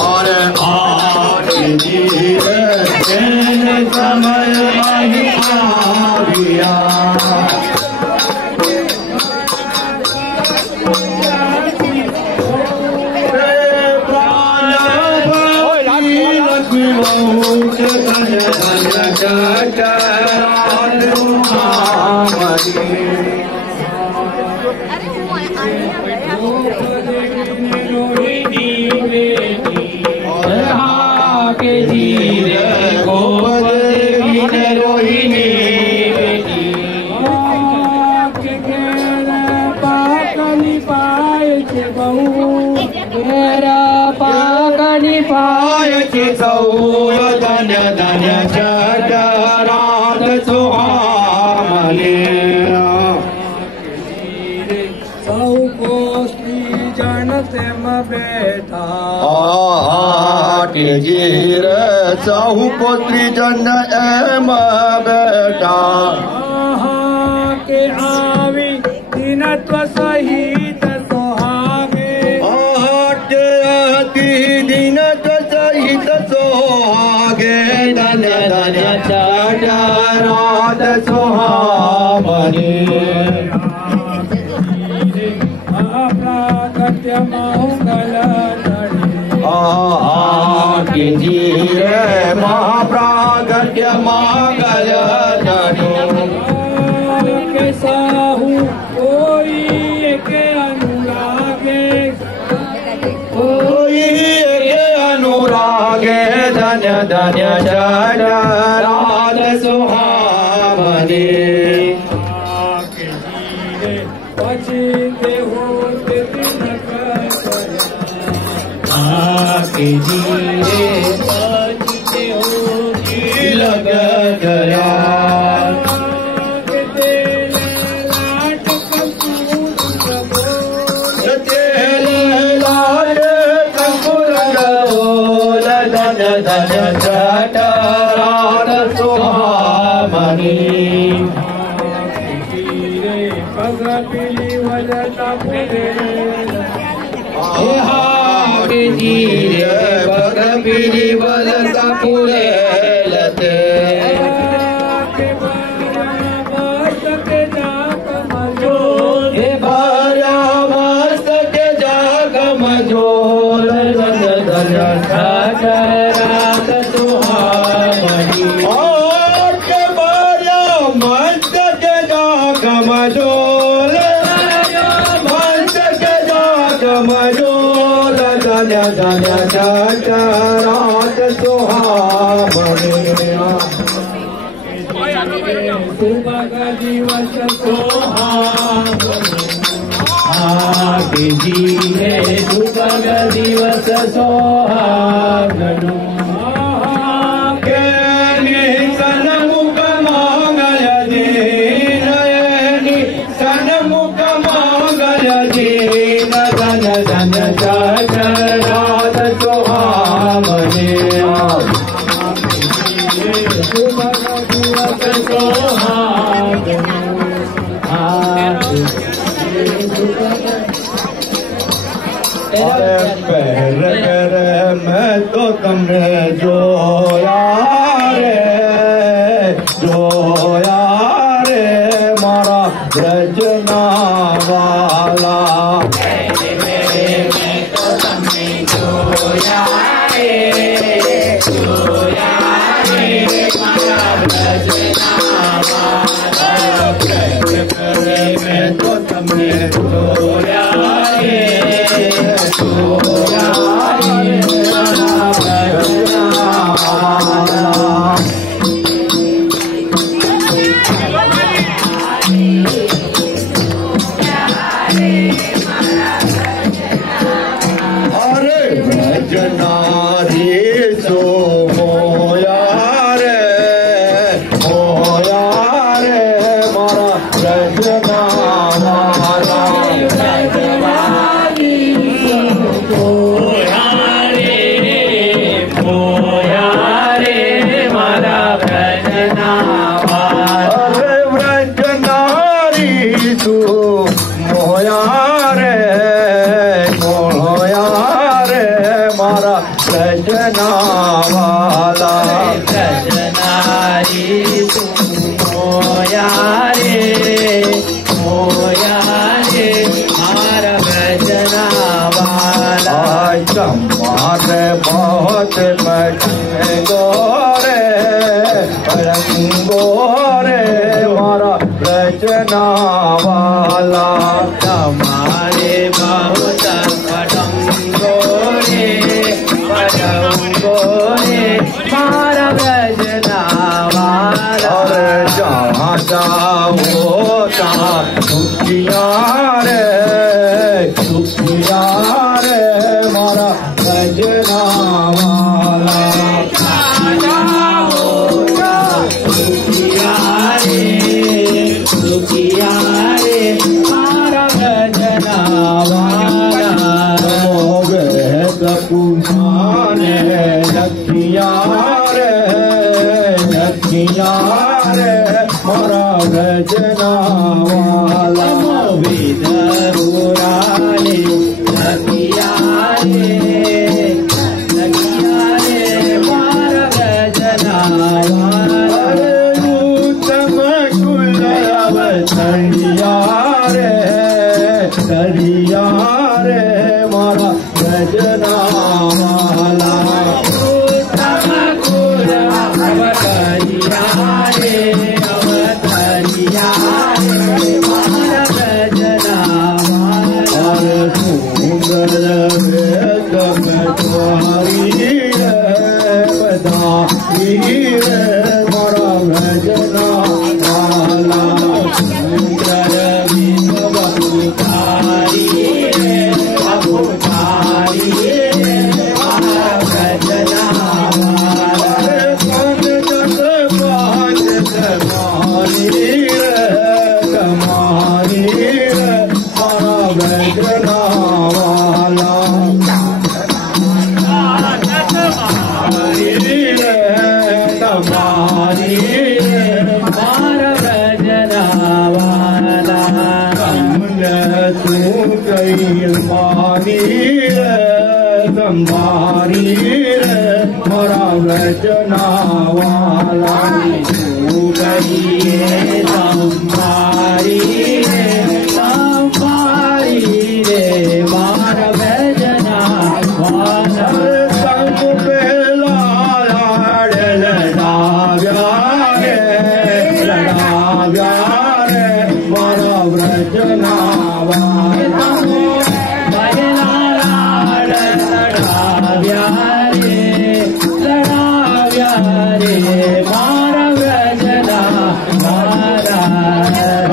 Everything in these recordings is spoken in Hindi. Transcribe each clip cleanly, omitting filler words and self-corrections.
और समय आविया जीर साहू पोत्री जन एम बेटा के आवी दीनत्व सहित सोहागे दीनत्व सहित सोहागे धन धन रात सोहामणि प्रागत्य मंगल जीरे महाप्रागट्य मंगल के साहू कोई के अनुरागे धन्य धन्य जय राध सुहामणि पचिते होते जीरे पचिते होती लग गया धन जटाराध सुहामणि पग पिली वजता जीरे पग पिली वजता पुरेलते रात सुहामणि सुभग दिवस सोहामणि जीरे सुभग दिवस सोहागणु सनमुख मंगल दीनयनि सनमुख मंगल दीन धन धन रात सुहामणि सुभग दिवस पैर पैर मैं तो तुमने जोया रे मारा रजना वाला मैं तो तुमने जोया रे मारा रजना वाला मैं तो तुमने जोया मोया रे भजना वाला भजनारी मोया रे मारा भजना वाला तुम्हारे बहुत गोरे गोरे मारा भजना वाला तुम्हारे बहुत गोरे मारा भजना वाला जहाँ जाओ तहाँ दुखिया रे मारा भजना वाला दुखिया रे मारा भजना वाला वेद पुमाने लखिया रे मारा भजना वाला वेद पुराणे लखिया रे मारा भजना वाला उत्तम कुलव तरिया रे मारा भजना वाला उत्तम कुलव तरिया रे मारा भजना वाला सुंदर वेद तुम्हारी बधाई रे मारा भजना वाला सुंदर विभवतारी अभुतारी मारा भजना वाला कमानी मारा भजना वाला मारा भजना वाला तू कई मानी संभारी मारा भजना वाला तू गई संभारी रे मारा भजना वाला संग बेला लड़ा मारा भजना वाला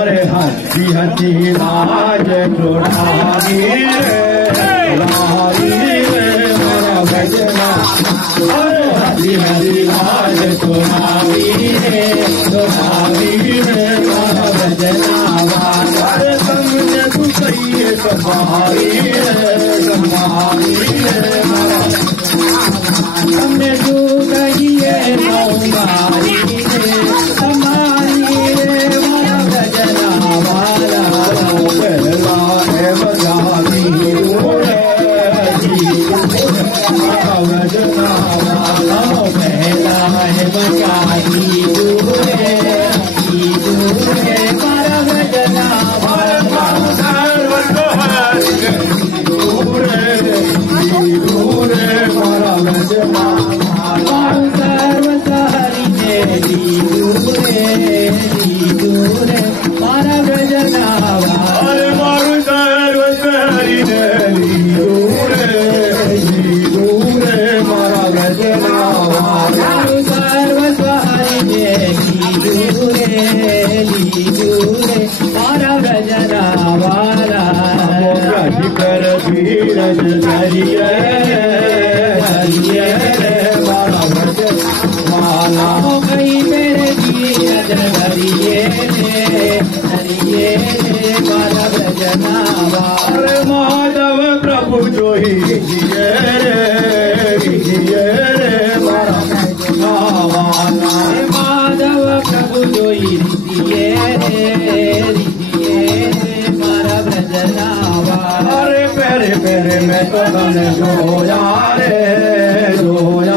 अरे हंसी हंसी राज चुरानी मारा भजना अरे हंसी हंसी राज चुरानी मारा भजना अरे तुमने तू सही संभारी मारा हमने तू कही है मौमारी हमारी मारा भजना वाला पहला है बजानी मारा भजना वाला पहला है बचाही दूरे मारा भजना वाला मारा भजना सर्वसारी दूरे मारा भजना वाला अरे मारू सर्वसारी दूरे मारा भजना वाला सर्वसारी दूरे मारा भजना वाला कर धीरज धरिए मारा भजना वाला कई मेरे धीरज धरिए मारा भजना वाला अरे माधव प्रभु जो ही रे मारा भजना वाला माधव प्रभु जो रितिए मारा भजना वाला अरे पेरे पेरे में तो धन जोया रे जोया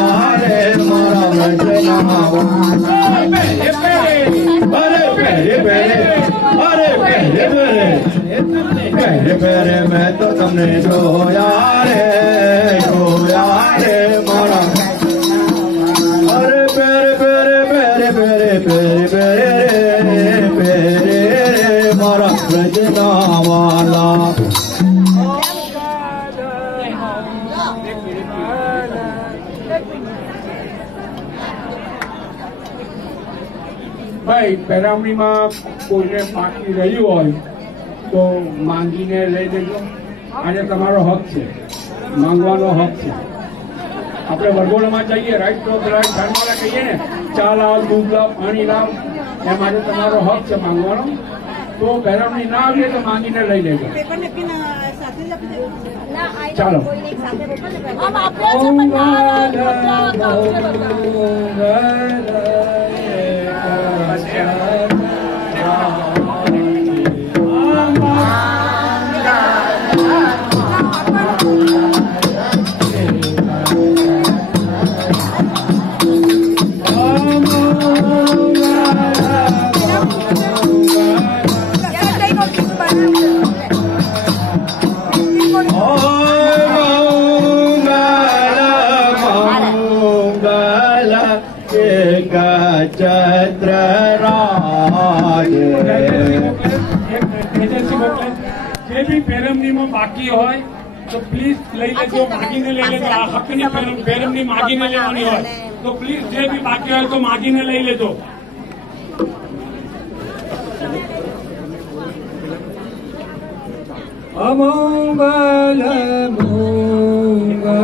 पहले पहले मैं तो तुमने जोया रे मारा अरे पेरे पेरे पेरे पेरे पेरे पेरे पेरे रे मारा रजना वाला भाई पेरामणी में कोई ने बाकी रही हो तो मांगीने लई लेजो आज तमारो हक है मांगवानो हक है अपने वर्गोला में जाइए राइट तो राइट धर्मवाला कहिए ने चा लाव दूध लाव पानी लाव एम आज तमारो हक है मांगवानो तो पेरामणी ना आवे तो मांगीने लई लेजो चलो हम आपने से पेरमनी में बाकी हो तो प्लीज लई लेजो मागीने लई लेजो आ हकनी पेरमनी मागीने लेवानी हो तो प्लीज जे भी बाकी हो तो मागीने लई लेजो अमंगल मंगल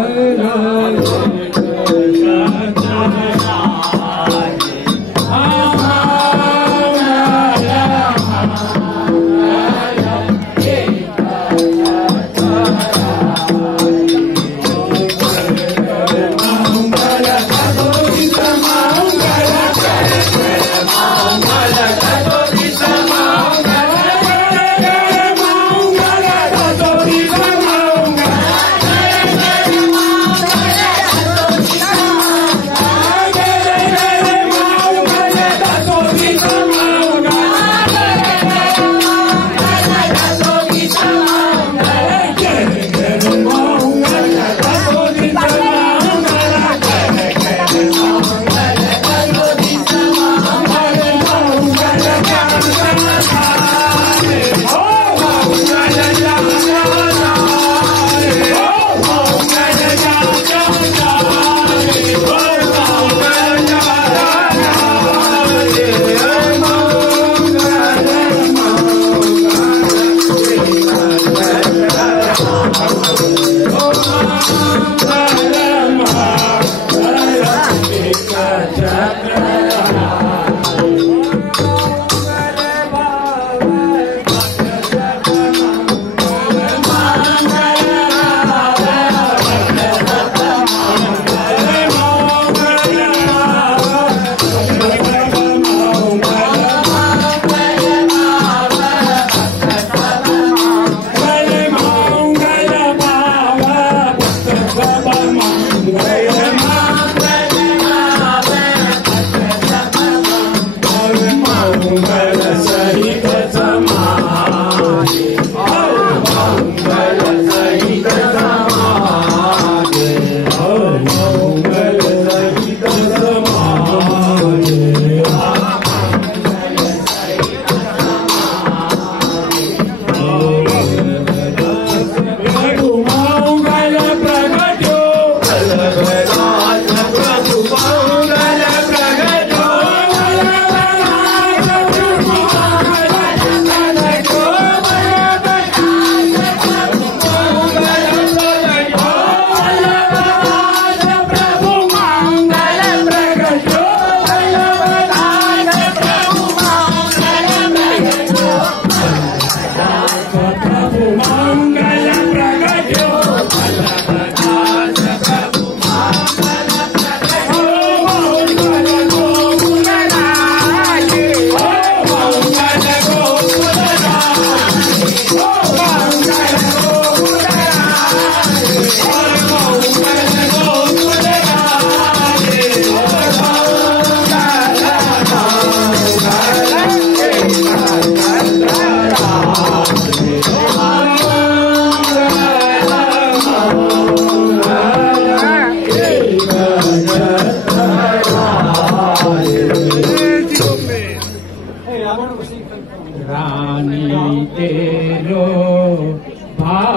Bye.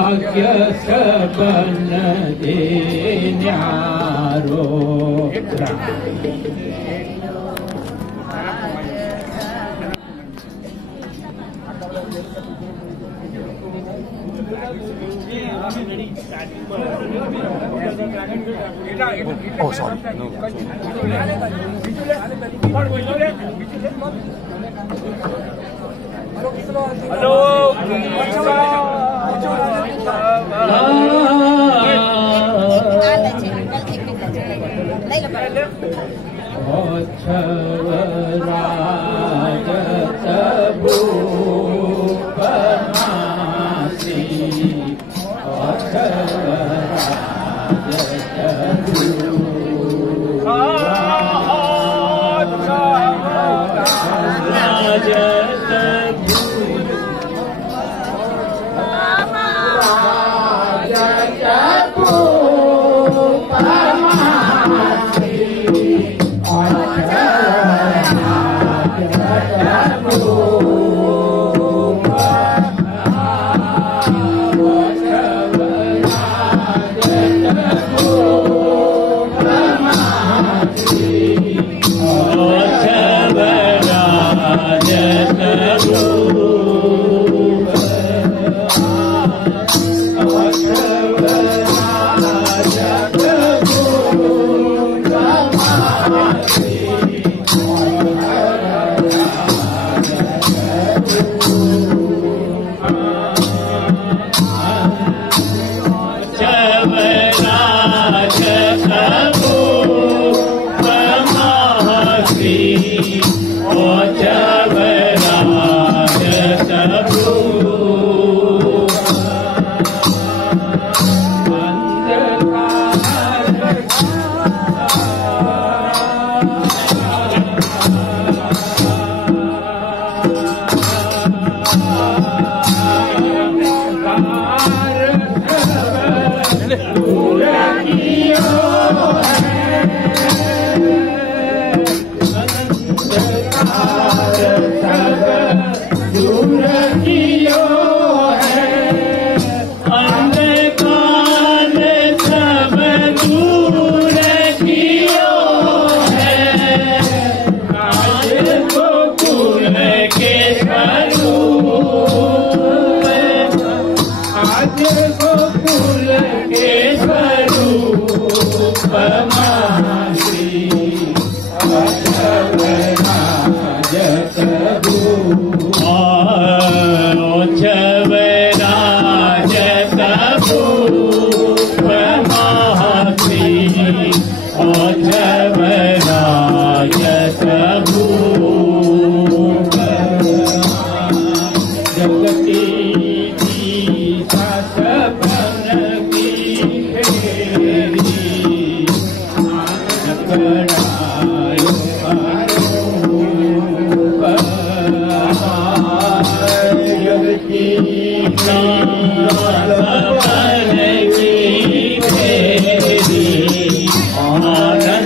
भाग्य सबन दे न्यारो Oh, sorry. No. Hello.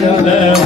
आनंद